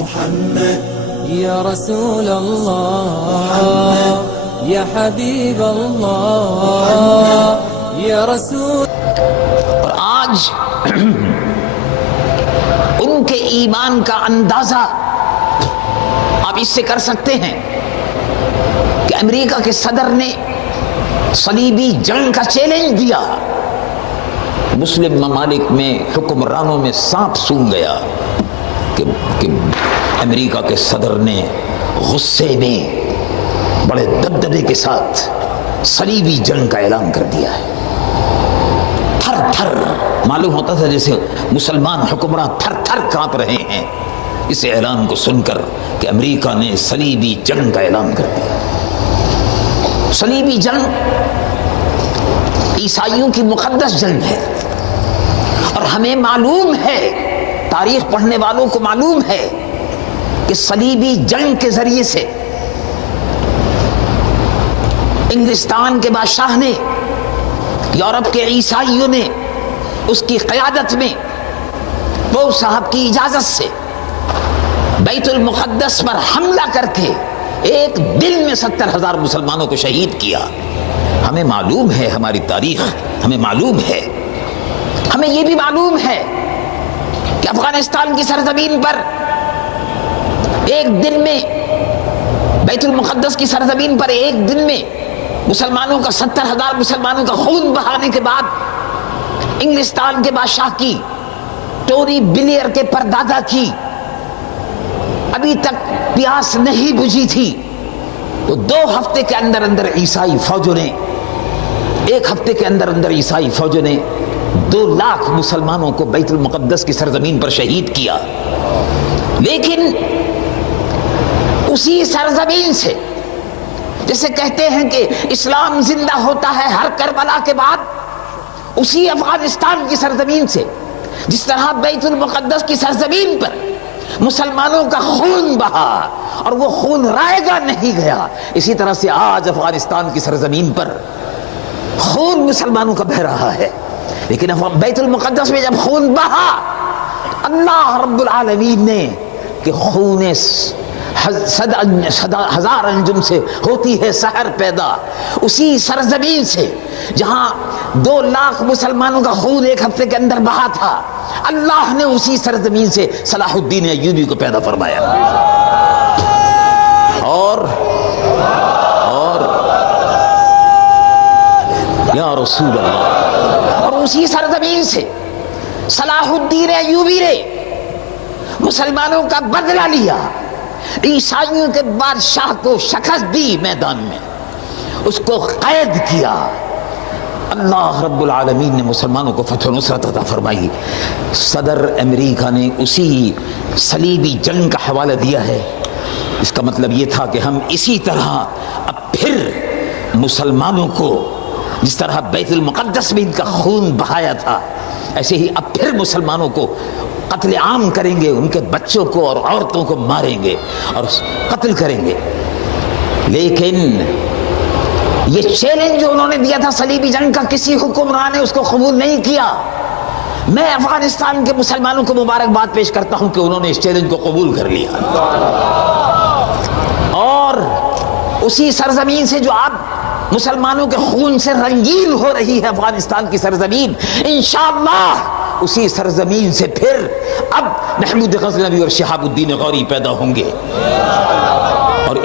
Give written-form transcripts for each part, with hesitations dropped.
محمد يا رسول الله يا حبيب الله يا رسول. اور آج ان کے ایمان کا اندازہ آپ اس سے کر سکتے ہیں کہ امریکہ کے صدر نے صلیبی جنگ کا چیلنج دیا، مسلم ممالک میں حکمرانوں میں سانپ سونگ گیا کہ امریکہ کے صدر نے غصے میں بڑے دبدبے کے ساتھ صلیبی جنگ کا اعلان کر دیا ہے۔ تھر تھر معلوم ہوتا تھا جیسے مسلمان حکمراں تھر تھر کانپ رہے ہیں اس اعلان کو سن کر کہ امریکہ نے صلیبی جنگ کا اعلان کر دیا۔ صلیبی جنگ عیسائیوں کی مقدس جنگ ہے، اور ہمیں معلوم ہے، تاریخ پڑھنے والوں کو معلوم ہے کہ صلیبی جنگ کے ذریعے سے انگلستان کے بادشاہ نے، یورپ کے عیسائیوں نے اس کی قیادت میں وہ صاحب کی اجازت سے بیت المقدس پر حملہ کر کے ایک دن میں 70,000 مسلمانوں کو شہید کیا۔ ہمیں معلوم ہے، ہماری تاریخ ہمیں معلوم ہے، ہمیں یہ بھی معلوم ہے کہ افغانستان کی سرزمین پر ایک دن میں، بیت المقدس کی سرزمین پر ایک دن میں مسلمانوں کا 70,000 مسلمانوں کا خون بہانے کے بعد انگلستان کے بادشاہ کی، ٹونی بلیئر کے پردادا کی ابھی تک پیاس نہیں بجھی تھی، تو 2 ہفتے کے اندر اندر عیسائی فوجوں نے، 1 ہفتے کے اندر اندر عیسائی فوجوں نے 2 لاکھ مسلمانوں کو بیت المقدس کی سرزمین پر شہید کیا۔ لیکن اسی سرزمین سے، جیسے کہتے ہیں کہ اسلام زندہ ہوتا ہے ہر کربلا کے بعد، اسی افغانستان کی سرزمین سے جس طرح بیت المقدس کی سرزمین پر مسلمانوں کا خون بہا اور وہ خون رائے گا نہیں گیا، اسی طرح سے آج افغانستان کی سرزمین پر خون مسلمانوں کا بہ رہا ہے۔ لیکن بیت المقدس میں جب خون بہا، اللہ رب العالمین نے کہ خون ہزار انجم سے ہوتی ہے سحر پیدا، اسی سرزمین سے جہاں 2 لاکھ مسلمانوں کا خون 1 ہفتے کے اندر بہا تھا، اللہ نے اسی سرزمین سے صلاح الدین ایوبی کو پیدا فرمایا، اور یا رسول اللہ، اور اسی سرزمین سے صلاح الدین ایوبی نے مسلمانوں کا بدلہ لیا، عیسائیوں کے بادشاہ کو شکست دی، میدان میں اس کو قید کیا۔ اللہ رب العالمین نے مسلمانوں کو فتح و نصرت عطا فرمائی۔ صدر امریکہ نے اسی صلیبی جنگ کا حوالہ دیا ہے۔ اس کا مطلب یہ تھا کہ ہم اسی طرح اب پھر مسلمانوں کو، جس طرح بیت المقدس میں ان کا خون بہایا تھا، ایسے ہی اب پھر مسلمانوں کو قتل عام کریں گے، ان کے بچوں کو اور عورتوں کو ماریں گے اور قتل کریں گے۔ لیکن یہ چیلنج جو انہوں نے دیا تھا صلیبی جنگ کا، کسی حکمران نے اس کو قبول نہیں کیا۔ میں افغانستان کے مسلمانوں کو مبارکباد پیش کرتا ہوں کہ انہوں نے اس چیلنج کو قبول کر لیا، اور اسی سرزمین سے جو آپ مسلمانوں کے خون سے رنگین ہو رہی ہے افغانستان کی سرزمین، انشاءاللہ اسی سرزمین سے پھر اب محمود غزنوی اور شہاب الدین غوری پیدا ہوں گے، اور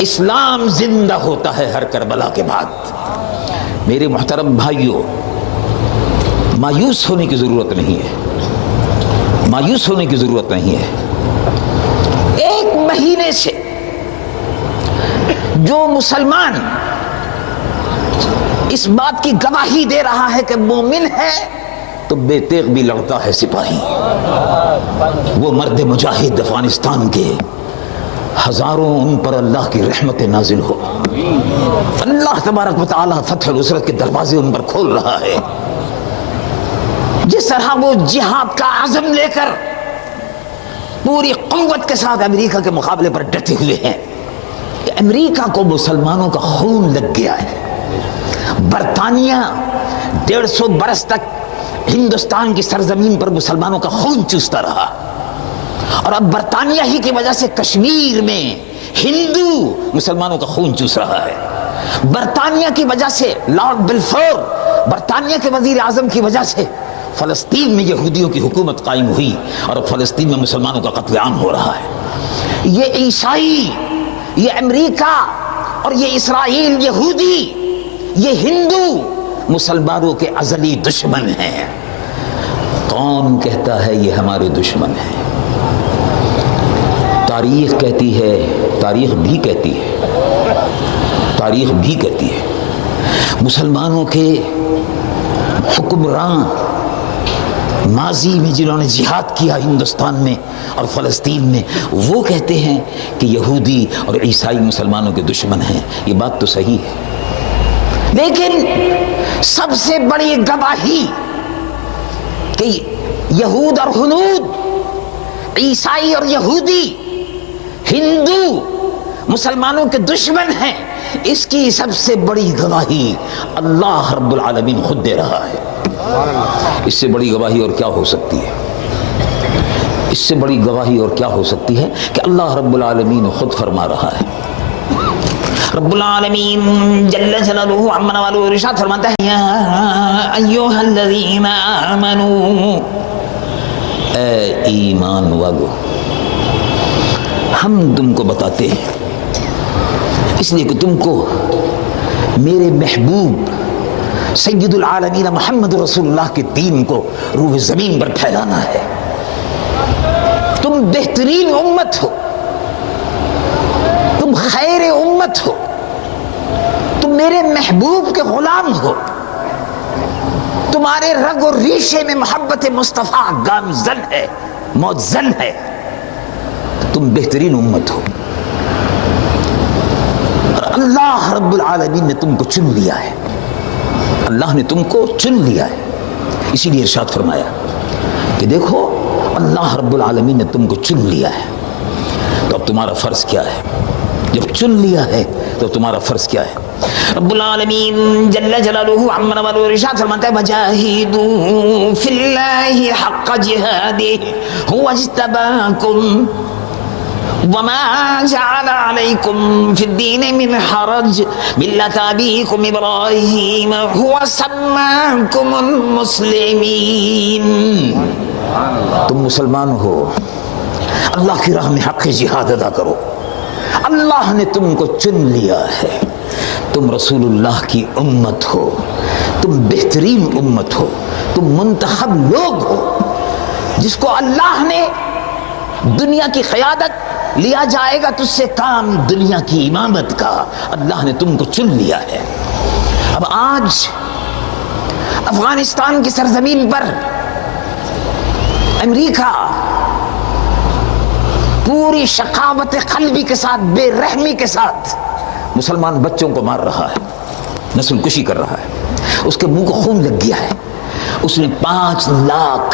اسلام زندہ ہوتا ہے ہر کربلا کے بعد۔ میرے محترم بھائیوں، مایوس ہونے کی ضرورت نہیں ہے، مایوس ہونے کی ضرورت نہیں ہے۔ 1 مہینے سے جو مسلمان اس بات کی گواہی دے رہا ہے کہ مومن ہے، تو بے تیغ بھی لڑتا ہے سپاہی، وہ مرد مجاہد افغانستان کے ہزاروں، ان پر اللہ کی رحمت نازل ہو، اللہ تبارک و تعالی فتح و نصرت کے دروازے ان پر کھول رہا ہے۔ جس طرح وہ جہاد کا عزم لے کر پوری قوت کے ساتھ امریکہ کے مقابلے پر ڈٹے ہوئے ہیں، کہ امریکہ کو مسلمانوں کا خون لگ گیا ہے۔ برطانیہ 150 برس تک ہندوستان کی سرزمین پر مسلمانوں کا خون چوستا رہا، اور اب برطانیہ ہی کی وجہ سے کشمیر میں ہندو مسلمانوں کا خون چوس رہا ہے۔ برطانیہ کی وجہ سے، لارڈ بلفور برطانیہ کے وزیر اعظم کی وجہ سے فلسطین میں یہودیوں کی حکومت قائم ہوئی، اور اب فلسطین میں مسلمانوں کا قتل عام ہو رہا ہے۔ یہ عیسائی، یہ امریکہ اور یہ اسرائیل، یہودی، یہ ہندو مسلمانوں کے ازلی دشمن ہیں۔ کون کہتا ہے یہ ہمارے دشمن ہیں؟ تاریخ کہتی ہے، تاریخ بھی کہتی ہے مسلمانوں کے حکمران ماضی میں جنہوں نے جہاد کیا ہندوستان میں اور فلسطین میں، وہ کہتے ہیں کہ یہودی اور عیسائی مسلمانوں کے دشمن ہیں۔ یہ بات تو صحیح ہے، لیکن سب سے بڑی گواہی کہ یہود اور ہنود، عیسائی اور یہودی، ہندو مسلمانوں کے دشمن ہیں، اس کی سب سے بڑی گواہی اللہ رب العالمین خود دے رہا ہے۔ اس سے بڑی گواہی اور کیا ہو سکتی ہے؟ اس سے بڑی گواہی اور کیا ہو سکتی ہے کہ اللہ رب العالمین خود فرما رہا ہے۔ رب العالمین جل جلالہ عما والہ ارشاد فرماتا ہے، یا ایھا الذین آمنوا، اے ایمان والو، ہم تم کو بتاتے ہیں اس لیے کہ تم کو میرے محبوب سید العالمین محمد رسول اللہ کے دین کو روح زمین پر پھیلانا ہے۔ تم بہترین امت ہو، تم خیر امت ہو، تم میرے محبوب کے غلام ہو، تمہارے رگ و ریشے میں محبت مصطفیٰ گامزن ہے، موزن ہے، تم بہترین امت ہو، اور اللہ رب العالمین نے تم کو چن لیا ہے، اللہ نے تم کو چن لیا ہے۔ اسی لیے ارشاد فرمایا کہ دیکھو اللہ رب العالمین نے تم کو چن لیا ہے، تو اب تمہارا فرض کیا ہے؟ جب چن لیا ہے تو تمہارا فرض کیا ہے؟ رب العالمین جل جلالہ عما والہ ارشاد فرماتا ہے، وجاہدوا فی اللہ حق جہادہ هو اجتباکم وما جعل علیکم فی الدین من حرج ملۃ ابیکم ابراہیم هو سماکم المسلمین۔ تم مسلمان ہو، اللہ کی راہ میں حق جہاد ادا کرو، اللہ نے تم کو چن لیا ہے، تم رسول اللہ کی امت ہو، تم بہترین امت ہو، تم منتخب لوگ ہو جس کو اللہ نے دنیا کی قیادت لیا جائے گا، تجھ سے کام دنیا کی امامت کا، اللہ نے تم کو چن لیا ہے۔ اب آج افغانستان کی سرزمین پر امریکہ پوری شقاوت قلبی کے ساتھ، بے رحمی کے ساتھ مسلمان بچوں کو مار رہا ہے، نسل کشی کر رہا ہے، اس کے منہ کو خون لگ گیا ہے، اس نے 5 لاکھ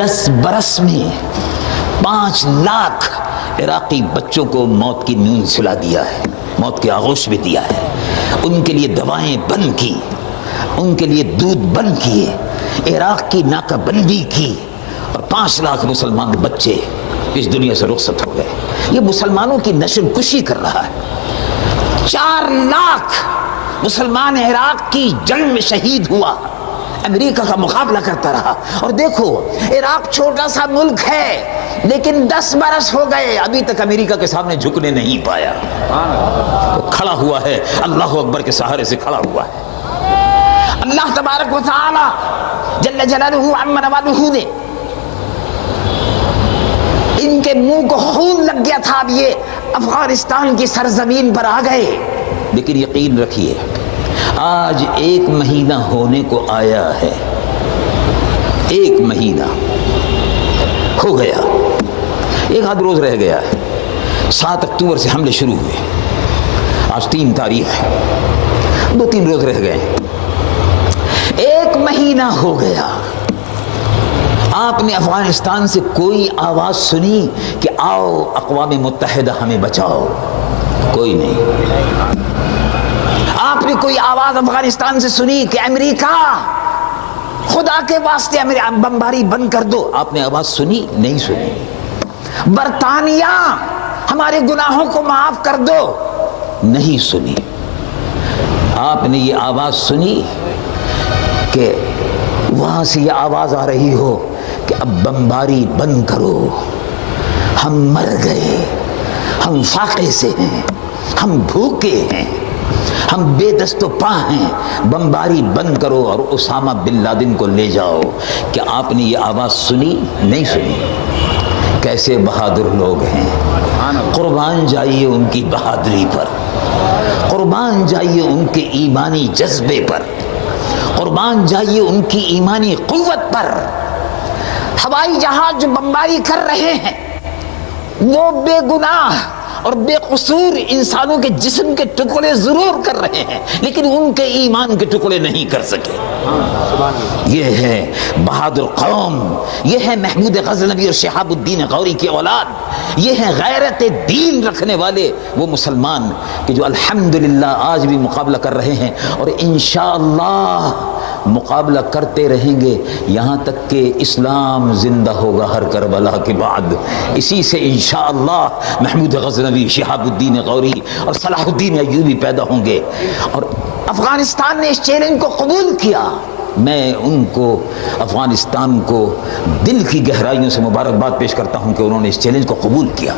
10 برس میں 5 لاکھ عراقی بچوں کو موت کی نیند سلا دیا ہے، موت کے آغوش میں دیا ہے، ان کے لیے دوائیں بند کی، ان کے لیے دودھ بند کیے، عراق کی ناکہ بندی کی، اور 5 لاکھ مسلمان بچے اس دنیا سے رخصت ہو گئے۔ یہ مسلمانوں کی نسل کشی کر رہا ہے۔ 4 لاکھ مسلمان عراق کی جنگ میں شہید ہوا، امریکہ کا مقابلہ کرتا رہا، اور دیکھو عراق چھوٹا سا ملک ہے لیکن 10 برس ہو گئے ابھی تک امریکہ کے سامنے جھکنے نہیں پایا، وہ کھڑا ہوا ہے، اللہ اکبر کے سہارے سے کھڑا ہوا ہے۔ اللہ تبارک و تعالی جل جلالہ عما والہ نے ان کے منہ کو خون لگ گیا تھا، اب یہ افغانستان کی سرزمین پر آ گئے، لیکن یقین رکھیے آج 1 مہینہ ہونے کو آیا ہے، 1 مہینہ ہو گیا، 1 آدھ روز رہ گیا ہے۔ 7 اکتوبر سے حملے شروع ہوئے، آج 3 تاریخ ہے، 2-3 روز رہ گئے، 1 مہینہ ہو گیا۔ آپ نے افغانستان سے کوئی آواز سنی کہ آؤ اقوام متحدہ ہمیں بچاؤ؟ کوئی نہیں۔ آپ نے کوئی آواز افغانستان سے سنی کہ امریکہ خدا کے واسطے میرے بمباری بند کر دو. آپ نے آواز سنی؟ نہیں سنی. برطانیہ ہمارے گناہوں کو معاف کر دو، نہیں سنی. آپ نے یہ آواز سنی کہ وہاں سے یہ آواز آ رہی ہو کہ اب بمباری بند کرو، ہم مر گئے، ہم فاقے سے ہیں، ہم بھوکے ہیں، ہم بے دست و پا ہیں، بمباری بند کرو اور اسامہ بن لادن کو لے جاؤ. کیا آپ نے یہ آواز سنی؟ نہیں سنی. کیسے بہادر لوگ ہیں. قربان جائیے ان کی بہادری پر، قربان جائیے ان کے ایمانی جذبے پر، قربان جائیے ان کی ایمانی قوت پر. ہوائی جہاز جو بمباری کر رہے ہیں وہ بے گناہ اور بے قصور انسانوں کے جسم کے ٹکڑے ضرور کر رہے ہیں، لیکن ان کے ایمان کے ٹکڑے نہیں کر سکے. یہ ہے بہادر قوم، یہ ہے محمود غزنوی اور شہاب الدین غوری کی اولاد، یہ ہے غیرت دین رکھنے والے وہ مسلمان کہ جو الحمدللہ آج بھی مقابلہ کر رہے ہیں اور انشاءاللہ مقابلہ کرتے رہیں گے یہاں تک کہ اسلام زندہ ہوگا ہر کربلا کے بعد. اسی سے انشاءاللہ محمود غزنوی، شہاب الدین غوری اور صلاح الدین ایوبی پیدا ہوں گے. اور افغانستان نے اس چیلنج کو قبول کیا. میں ان کو، افغانستان کو دل کی گہرائیوں سے مبارکباد پیش کرتا ہوں کہ انہوں نے اس چیلنج کو قبول کیا.